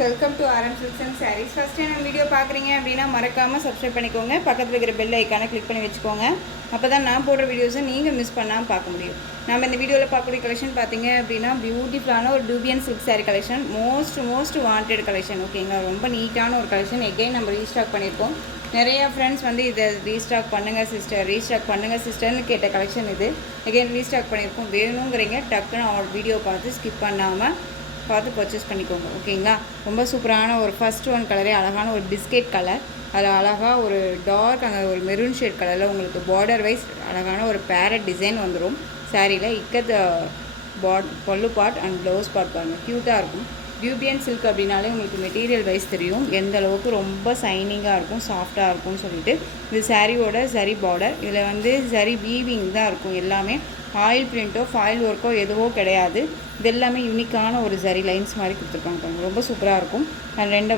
Welcome to RM Silks and Sarees. First time நம்ம video பார்க்குறீங்க அப்படின்னா மறக்காமல் சப்ஸ்கிரைப் பண்ணிக்கோங்க. பக்கத்தில் இருக்கிற பெல் ஐக்கானை கிளிக் பண்ணி வச்சுக்கோங்க. அப்போ தான் நான் போடுற வீடியோஸை நீங்கள் மிஸ் பண்ணாமல் பார்க்க முடியும். நம்ம இந்த வீடியோவில் பார்க்கக்கூடிய கலெக்ஷன் பார்த்தீங்க அப்படின்னா பியூட்டிஃபுல்லான ஒரு dupion silk sari collection. Most wanted collection. ஓகேங்களா, ரொம்ப நீட்டான ஒரு கலெக்ஷன். எகைன் நம்ம ரீஸ்டாக் பண்ணியிருக்கோம். நிறையா ஃப்ரெண்ட்ஸ் வந்து இதை ரீஸ்டாக் பண்ணுங்கள் சிஸ்டர்னு கேட்ட கலெக்ஷன் இது. எகைன் ரீஸ்டாக் பண்ணியிருக்கோம். வேணுங்கிறீங்க டக்குன்னு வீடியோ பார்த்து ஸ்கிப் பண்ணாமல் பார்த்து பர்ச்சேஸ் பண்ணிக்கோங்க. ஓகேங்களா, ரொம்ப சூப்பரான ஒரு ஃபஸ்ட் ஒன் கலரே அழகான ஒரு பிஸ்கெட் கலர். அதில் அழகாக ஒரு டார்க் அந்த ஒரு மெரூன் ஷேட் கலரில் உங்களுக்கு பார்டர் வைஸ் அழகான ஒரு பேரட் டிசைன் வந்துடும் சாரியில். இக்கத் பல்லு பார்ட் அண்ட் ப்ளவுஸ் பார்ட் பாருங்கள், க்யூட்டாக இருக்கும். டியூபியன் சில்க் அப்படின்னாலே உங்களுக்கு மெட்டீரியல் வைஸ் தெரியும் எந்த அளவுக்கு ரொம்ப சைனிங்காக இருக்கும், சாஃப்டாக இருக்கும்னு சொல்லிட்டு. இது சாரியோட சரி பார்டர். இதில் வந்து சரி வீவிங் தான் இருக்கும் எல்லாமே. ஆயில் பிரிண்ட்டோ ஃபாயில் ஒர்க்கோ எதுவோ கிடையாது. இது எல்லாமே யூனிக்கான ஒரு சரி லைன்ஸ் மாதிரி கொடுத்துருக்காங்க பாருங்கள், ரொம்ப சூப்பராக இருக்கும். ரெண்டு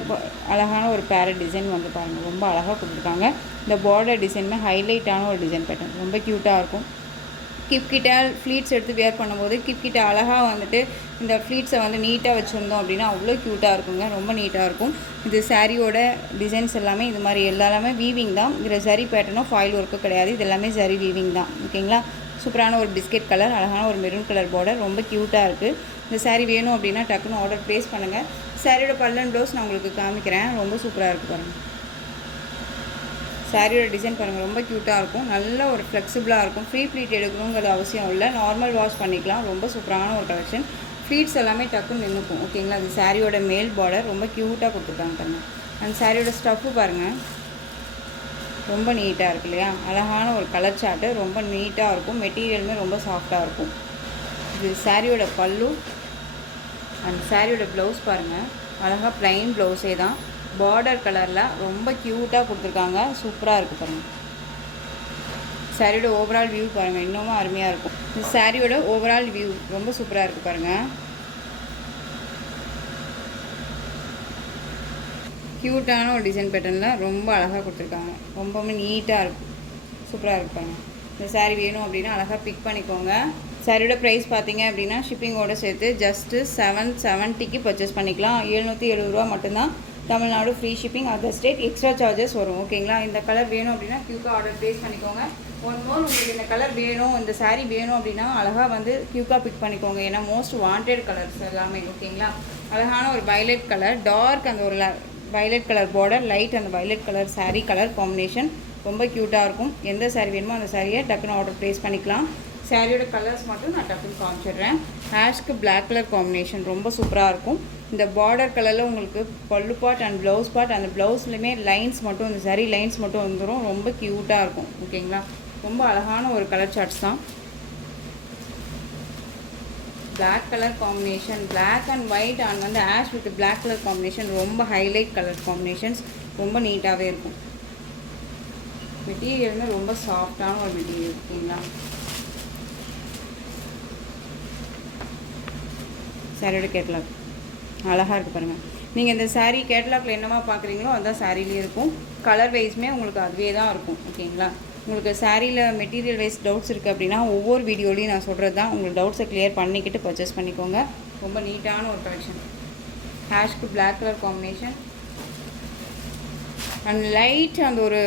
அழகான ஒரு பேரட் டிசைன் வந்து பாருங்கள், ரொம்ப அழகாக கொடுத்துருக்காங்க. இந்த பார்டர் டிசைனுமே ஹைலைட்டான ஒரு டிசைன் பேட்டர்ன், ரொம்ப க்யூட்டாக இருக்கும். கிட்ட ஃப்ளீட்ஸ் எடுத்து வேர் பண்ணும்போது கிட்ட அழகாக வந்துட்டு இந்த ஃப்ளீட்ஸை வந்து நீட்டாக வச்சுருந்தோம் அப்படின்னா அவ்வளோ க்யூட்டாக இருக்குங்க, ரொம்ப நீட்டாக இருக்கும். இது சாரியோட டிசைன்ஸ் எல்லாமே இது மாதிரி எல்லாமே வீவிங் தான். இதில் சரி பேட்டர்னோ ஃபாயில் ஒர்க்கும் கிடையாது, இது எல்லாமே சரி வீவிங் தான். ஓகேங்களா, சூப்பரான ஒரு பிஸ்கெட் கலர், அழகான ஒரு மெரூன் கலர் பார்டர், ரொம்ப க்யூட்டாக இருக்குது. இந்த சாரீ வேணும் அப்படின்னா டக்குன்னு ஆர்டர் ப்ளேஸ் பண்ணுங்கள். சாரியோட பல்லன் ப்ளவுஸ் நான் உங்களுக்கு காமிக்கிறேன், ரொம்ப சூப்பராக இருக்குது பாருங்கள். சாரியோட டிசைன் பாருங்கள், ரொம்ப க்யூட்டாக இருக்கும். நல்ல ஒரு ஃப்ளெக்சிபிளாக இருக்கும். ஃப்ரீ ப்ளீட் எடுக்கணுங்கிறது அவசியம் இல்லை, நார்மல் வாஷ் பண்ணிக்கலாம். ரொம்ப சூப்பரான ஒரு கலெக்ஷன். ஃப்ளீட்ஸ் எல்லாமே டக்குன்னு நின்றுக்கும். ஓகேங்களா, அது சாரியோட மேல் பார்டர் ரொம்ப க்யூட்டாக கொடுத்துருக்காங்க பாருங்கள். அந்த சாரியோட ஸ்டஃப்பு பாருங்கள், ரொம்ப நீட்டாக இருக்கு இல்லையா. அழகான ஒரு கலர் சார்ட்டு, ரொம்ப நீட்டாக இருக்கும். மெட்டீரியலுமே ரொம்ப சாஃப்டாக இருக்கும். இது சாரியோட பல்லு அண்ட் சாரியோட ப்ளவுஸ் பாருங்கள், அழகாக ப்ளைன் ப்ளவுஸே தான். பார்டர் கலரில் ரொம்ப க்யூட்டாக கொடுத்துருக்காங்க, சூப்பராக இருக்குது பாருங்கள். சாரியோட ஓவரால் வியூ பாருங்கள், இன்னமும் அருமையாக இருக்கும். இந்த சாரியோட ஓவரால் வியூ ரொம்ப சூப்பராக இருக்குது பாருங்கள். க்யூட்டான ஒரு டிசைன் பேட்டர்னில் ரொம்ப அழகாக கொடுத்துருக்காங்க, ரொம்பவுமே நீட்டாக இருக்கும், சூப்பராக இருப்பாங்க. இந்த சாரீ வேணும் அப்படின்னா அழகாக பிக் பண்ணிக்கோங்க. சாரியோட ப்ரைஸ் பார்த்தீங்க அப்படின்னா ஷிப்பிங்கோடு சேர்த்து ஜஸ்ட்டு 770க்கு பர்ச்சேஸ் பண்ணிக்கலாம். 770 ரூபா மட்டும்தான். Tamil Nadu free shipping, other state extra charges வரும். ஓகேங்களா, இந்த கலர் வேணும் அப்படின்னா க்யூக்காக ஆர்டர் ப்ளேஸ் பண்ணிக்கோங்க. ஒன் மோர், உங்களுக்கு இந்த கலர் வேணும், இந்த சாரீ வேணும் அப்படின்னா அழகாக வந்து க்யூக்காக பிக் பண்ணிக்கோங்க. ஏன்னா மோஸ்ட் வாண்டட் கலர்ஸ் எல்லாமே. ஓகேங்களா, அழகான ஒரு வயலட் கலர், டார்க் அந்த ஒரு வயலட் கலர் பார்டர், லைட் அந்த violet colour sari colour combination ரொம்ப க்யூட்டாக இருக்கும். எந்த சாரீ வேணுமோ அந்த சாரியை டக்குன்னு ஆர்டர் ப்ளேஸ் பண்ணிக்கலாம். சாரியோட கலர்ஸ் மட்டும் நான் டக்குன்னு காமிச்சிடுறேன். ஆஷ்க்கு பிளாக் கலர் காம்பினேஷன் ரொம்ப சூப்பராக இருக்கும். இந்த பார்டர் கலரில் உங்களுக்கு பல்லு பார்ட் அண்ட் ப்ளவுஸ் பார்ட், அந்த ப்ளவுஸ்லையுமே லைன்ஸ் மட்டும், இந்த சரி லைன்ஸ் மட்டும் வந்துடும். ரொம்ப க்யூட்டாக இருக்கும். ஓகேங்களா, ரொம்ப அழகான ஒரு கலர் சார்ட்ஸ் தான். Black colour combination, black and white and வந்து ash with black colour combination, ரொம்ப ஹைலைட் கலர் காம்பினேஷன்ஸ், ரொம்ப நீட்டாகவே இருக்கும். மெட்டீரியல்னு ரொம்ப சாஃப்டான ஒரு மெட்டீரியல். ஓகேங்களா, சாரியோட கேட்லாக் அழகாக இருக்குது பாருங்கள். நீங்கள் இந்த சாரீ கேட்லாகில் என்னவா பார்க்குறீங்களோ அதுதான் சாரிலேயே இருக்கும். கலர் வைஸுமே உங்களுக்கு அதுவே தான் இருக்கும். ஓகேங்களா, உங்களுக்கு சாரியில் மெட்டீரியல் வைஸ் டவுட்ஸ் இருக்குது அப்படின்னா ஒவ்வொரு வீடியோலையும் நான் சொல்கிறது தான். உங்களுக்கு டவுட்ஸை கிளியர் பண்ணிக்கிட்டு பர்ச்சேஸ் பண்ணிக்கோங்க. ரொம்ப நீட்டான ஒரு கலெக்ஷன். ஹேஷ்க்கு black colour combination and light அந்த ஒரு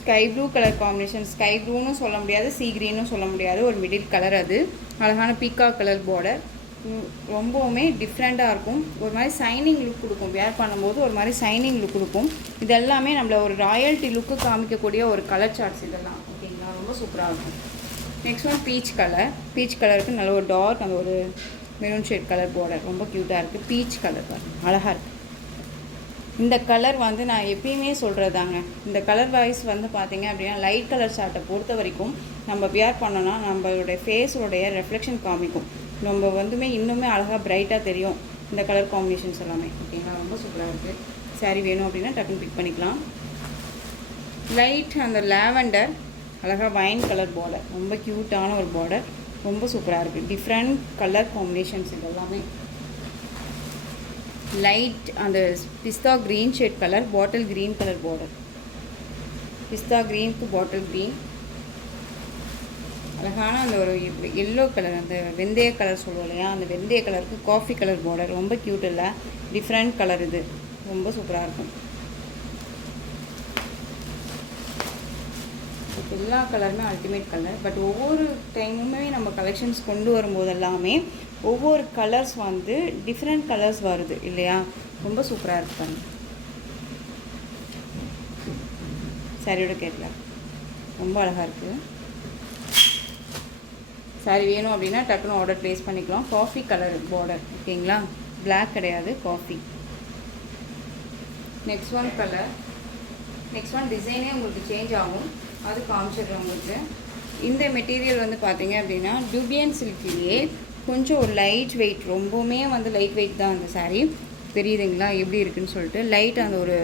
sky blue colour combination. Sky ப்ளூன்னு சொல்ல முடியாது, சீ க்ரீனும் சொல்ல முடியாது, ஒரு மிடில் கலர். அது அழகான பீகாக் கலர் பார்டர், ரொம்பவுமே டிஃப்ரெண்ட்டாக இருக்கும். ஒரு மாதிரி சைனிங் லுக் கொடுக்கும், வேர் பண்ணும்போது ஒரு மாதிரி சைனிங் லுக் கொடுக்கும். இது எல்லாமே நம்மளை ஒரு ராயல்ட்டி லுக்கு காமிக்கக்கூடிய ஒரு கலர் சார்ட்ஸ் இதெல்லாம். ஓகேங்களா, ரொம்ப சூப்பராக இருக்கும். Next one peach colour. Beach கலருக்கு நல்ல ஒரு டார்க் அந்த ஒரு மெரூன் ஷேட் கலர் பார்டர், ரொம்ப க்யூட்டாக இருக்குது. பீச் கலர் அழகாக இருக்குது. இந்த கலர் வந்து நான் எப்பயுமே சொல்கிறதாங்க, இந்த கலர் வாய்ஸ் வந்து பார்த்திங்க அப்படின்னா லைட் கலர் சார்ட்டை பொறுத்த வரைக்கும் நம்ம வியர் பண்ணோன்னா நம்மளுடைய ஃபேஸோடைய ரெஃப்ளெக்ஷன் காமிக்கும். நம்ம வந்துமே இன்னுமே அழகாக ப்ரைட்டாக தெரியும் இந்த கலர் காம்பினேஷன்ஸ் எல்லாமே. ஓகேங்களா, ரொம்ப சூப்பராக இருக்குது. சாரீ வேணும் அப்படின்னா டக்குன்னு பிக் பண்ணிக்கலாம். லைட் அந்த லாவெண்டர், அழகாக வைன் கலர் பார்டர், ரொம்ப க்யூட்டான ஒரு பார்டர், ரொம்ப சூப்பராக இருக்குது. டிஃப்ரெண்ட் கலர் காம்பினேஷன்ஸ் இது எல்லாமே. லைட் அந்த பிஸ்தா green shade colour, bottle green colour border, பிஸ்தா க்ரீனுக்கு பாட்டில் க்ரீன், அழகான அந்த ஒரு எல்லோ கலர், அந்த வெந்தய கலர் சொல்லுவோம் இல்லையா, அந்த வெந்தய கலருக்கு காஃபி கலர் பார்டர். ரொம்ப க்யூட் இல்லை, டிஃப்ரெண்ட் கலர் இது, ரொம்ப சூப்பராக இருக்கும். எல்லா கலருமே அல்டிமேட் கலர். பட் ஒவ்வொரு டைமுமே நம்ம கலெக்ஷன்ஸ் கொண்டு வரும்போது எல்லாமே ஒவ்வொரு கலர்ஸ் வந்து டிஃப்ரெண்ட் கலர்ஸ் வருது இல்லையா, ரொம்ப சூப்பராக இருக்கு பாருங்க. சாரியோட கேட்கல ரொம்ப அழகாக இருக்குது. சாரி வேணும் அப்படின்னா டக்குன்னு ஆர்டர் ப்ளேஸ் பண்ணிக்கலாம். காஃபி கலர் பார்டர், ஓகேங்களா, பிளாக் கிடையாது, coffee. Next one colour, next one டிசைனே உங்களுக்கு சேஞ்ச் ஆகும், அது காமிச்சிடுறேன் உங்களுக்கு. இந்த மெட்டீரியல் வந்து பார்த்தீங்க அப்படின்னா டூபியன் சில்க்லேயே கொஞ்சம் ஒரு லைட் வெயிட், ரொம்பவுமே வந்து லைட் வெயிட் தான் அந்த சாரீ. தெரியுதுங்களா எப்படி இருக்குதுன்னு சொல்லிட்டு, லைட் அந்த ஒரு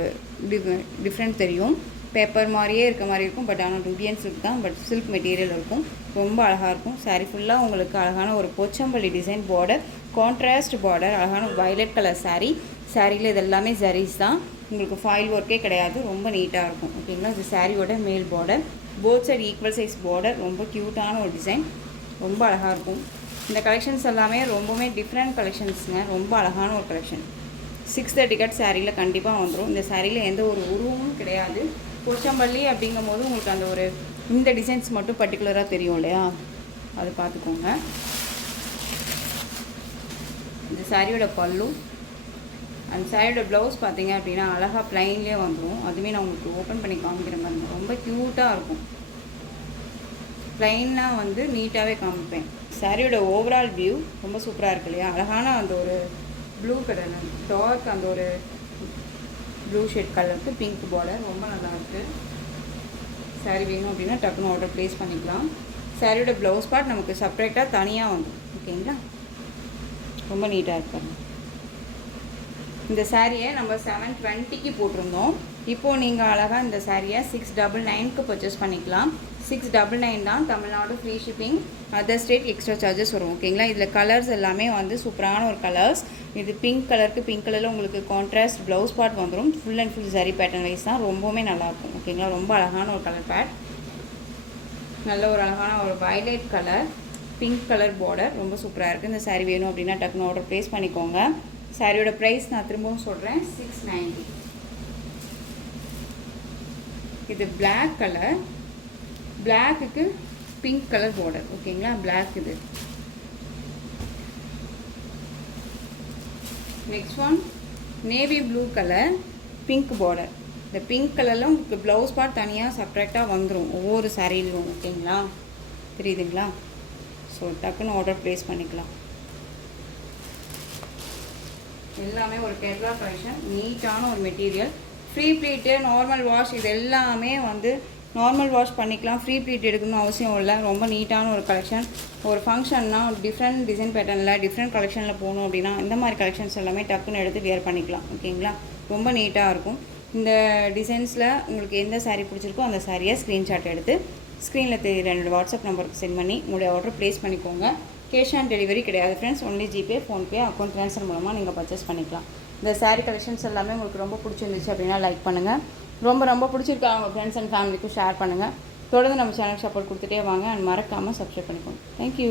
டிஃப்ரெண்ட் தெரியும். பேப்பர் மாதிரியே இருக்க மாதிரி இருக்கும், பட் ஆனால் டூபியன் சில்க் தான், பட் சில்க் மெட்டீரியல் இருக்கும். ரொம்ப அழகாக இருக்கும். சாரீ ஃபுல்லாக உங்களுக்கு அழகான ஒரு Pochampalli design border, contrast border, அழகான வயலட் கலர் சாரீ. சாரியில் இது எல்லாமே ஜரீஸ் தான், உங்களுக்கு ஃபாயில் ஒர்க்கே கிடையாது, ரொம்ப நீட்டாக இருக்கும். ஓகேங்களா, இது சாரியோட மேல் border, both side equal size border, ரொம்ப க்யூட்டான ஒரு டிசைன், ரொம்ப அழகாக இருக்கும். இந்த கலெக்ஷன்ஸ் எல்லாமே ரொம்பவுமே டிஃப்ரெண்ட் கலெக்ஷன்ஸுங்க, ரொம்ப அழகான ஒரு கலெக்ஷன். 630 கட் சாரியில் கண்டிப்பாக வந்துடும். இந்த சாரியில் எந்த ஒரு உருவமும் கிடையாது. போச்சம்பள்ளி அப்படிங்கும் போது உங்களுக்கு அந்த ஒரு இந்த டிசைன்ஸ் மட்டும் பர்டிகுலராக தெரியும் இல்லையா, அது பார்த்துக்கோங்க. இந்த சாரியோட பல்லு, அந்த சாரியோட ப்ளவுஸ் பார்த்தீங்க அப்படின்னா அழகாக ப்ளைன்லேயே வந்துடும். அதுவுமே நான் உங்களுக்கு ஓப்பன் பண்ணி காமிக்கிற மாதிரி ரொம்ப க்யூட்டாக இருக்கும். ப்ளைனாக வந்து நீட்டாகவே காமிப்பேன். சாரியோட ஓவரால் வியூ ரொம்ப சூப்பராக இருக்கு இல்லையா, அழகான அந்த ஒரு ப்ளூ கலர், டார்க் அந்த ஒரு ப்ளூ ஷேட் கலருக்கு பிங்க் பார்டர், ரொம்ப நல்லாயிருக்கு. சாரீ வேணும் அப்படின்னா டக்குன்னு ஆர்டர் ப்ளேஸ் பண்ணிக்கலாம். சாரியோட ப்ளவுஸ் பார்ட் நமக்கு செப்ரேட்டாக தனியாக வந்துடும். ஓகேங்களா, ரொம்ப நீட்டாக இருப்பாங்க. இந்த சாரியை நம்ம 720க்கு போட்டிருந்தோம். இப்போது நீங்கள் அழகாக இந்த சாரியை 699க்கு பர்ச்சேஸ் பண்ணிக்கலாம். 699 தான், Tamil Nadu free shipping, other state extra charges வரும். ஓகேங்களா, இதில் கலர்ஸ் எல்லாமே வந்து சூப்பரான ஒரு கலர்ஸ். இது பிங்க் கலருக்கு பிங்க் கலரில் உங்களுக்கு கான்ட்ராஸ்ட் ப்ளவுஸ் பார்ட் வந்துடும். Full and full sari pattern wise தான், ரொம்பவுமே நல்லாயிருக்கும். ஓகேங்களா, ரொம்ப அழகான ஒரு கலர் பேட், நல்ல ஒரு அழகான ஒரு violet colour, pink colour border, ரொம்ப சூப்பராக இருக்குது. இந்த சாரீ வேணும் அப்படின்னா டக்குன்னு ஆர்டர் ப்ளேஸ் பண்ணிக்கோங்க. சாரியோட ப்ரைஸ் நான் திரும்பவும் சொல்கிறேன், 690. இது பிளாக் கலர், பிளாக்குக்கு பிங்க் கலர் பார்டர். ஓகேங்களா, பிளாக் இது. Next one navy blue colour, pink border. இந்த பிங்க் கலரில் உங்களுக்கு ப்ளவுஸ் பார்ட் தனியாக செப்ரேட்டாக வந்துடும் ஒவ்வொரு சாரியிலும். ஓகேங்களா, தெரியுதுங்களா? ஸோ டக்குன்னு ஆர்டர் ப்ளேஸ் பண்ணிக்கலாம். எல்லாமே ஒரு கேரளா கலெக்ஷன், நீட்டான ஒரு material, free pleat, normal wash, இது எல்லாமே வந்து நார்மல் வாஷ் பண்ணிக்கலாம். ஃப்ரீ ப்ளீட் எடுக்கணும்னு அவசியம் இல்லை. ரொம்ப நீட்டான ஒரு கலெக்ஷன். ஒரு ஃபங்க்ஷன்னா டிஃப்ரெண்ட் டிசைன் பேட்டர்னில் டிஃப்ரெண்ட் கலெக்ஷனில் போகணும் அப்படின்னா இந்த மாதிரி கலெக்ஷன்ஸ் எல்லாமே டக்குன்னு எடுத்து வியர் பண்ணிக்கலாம். ஓகேங்களா, ரொம்ப நீட்டாக இருக்கும். இந்த டிசைன்ஸில் உங்களுக்கு எந்த சாரீ பிடிச்சிருக்கோ அந்த சாரியை ஸ்க்ரீன்ஷாட் எடுத்து ஸ்க்ரீனில் தெரியுற என்னோடய வாட்ஸ்அப் நம்பருக்கு சென்ட் பண்ணி உங்களுடைய ஆர்டர் ப்ளேஸ் பண்ணிக்கோங்க. கேஷ் ஆன் டெலிவரி கிடையாது friends, only GPay, PhonePe, account transfer மூலமாக நீங்கள் பர்ச்சேஸ் பண்ணிக்கலாம். இந்த சாரீ கலெக்ஷன்ஸ் எல்லாமே உங்களுக்கு ரொம்ப பிடிச்சிருந்துச்சு அப்படின்னா லைக் பண்ணுங்கள். ரொம்ப பிடிச்சிருக்கா உங்கள் ஃப்ரெண்ட்ஸ் அண்ட் ஃபேமிலிக்கும் ஷேர் பண்ணுங்கள். தொடர்ந்து நம்ம சேனலுக்கு சப்போர்ட் கொடுத்துட்டே வாங்க. அண்ட் மறக்காமல் சப்ஸ்கிரைப் பண்ணிக்கோங்க. தேங்க்யூ.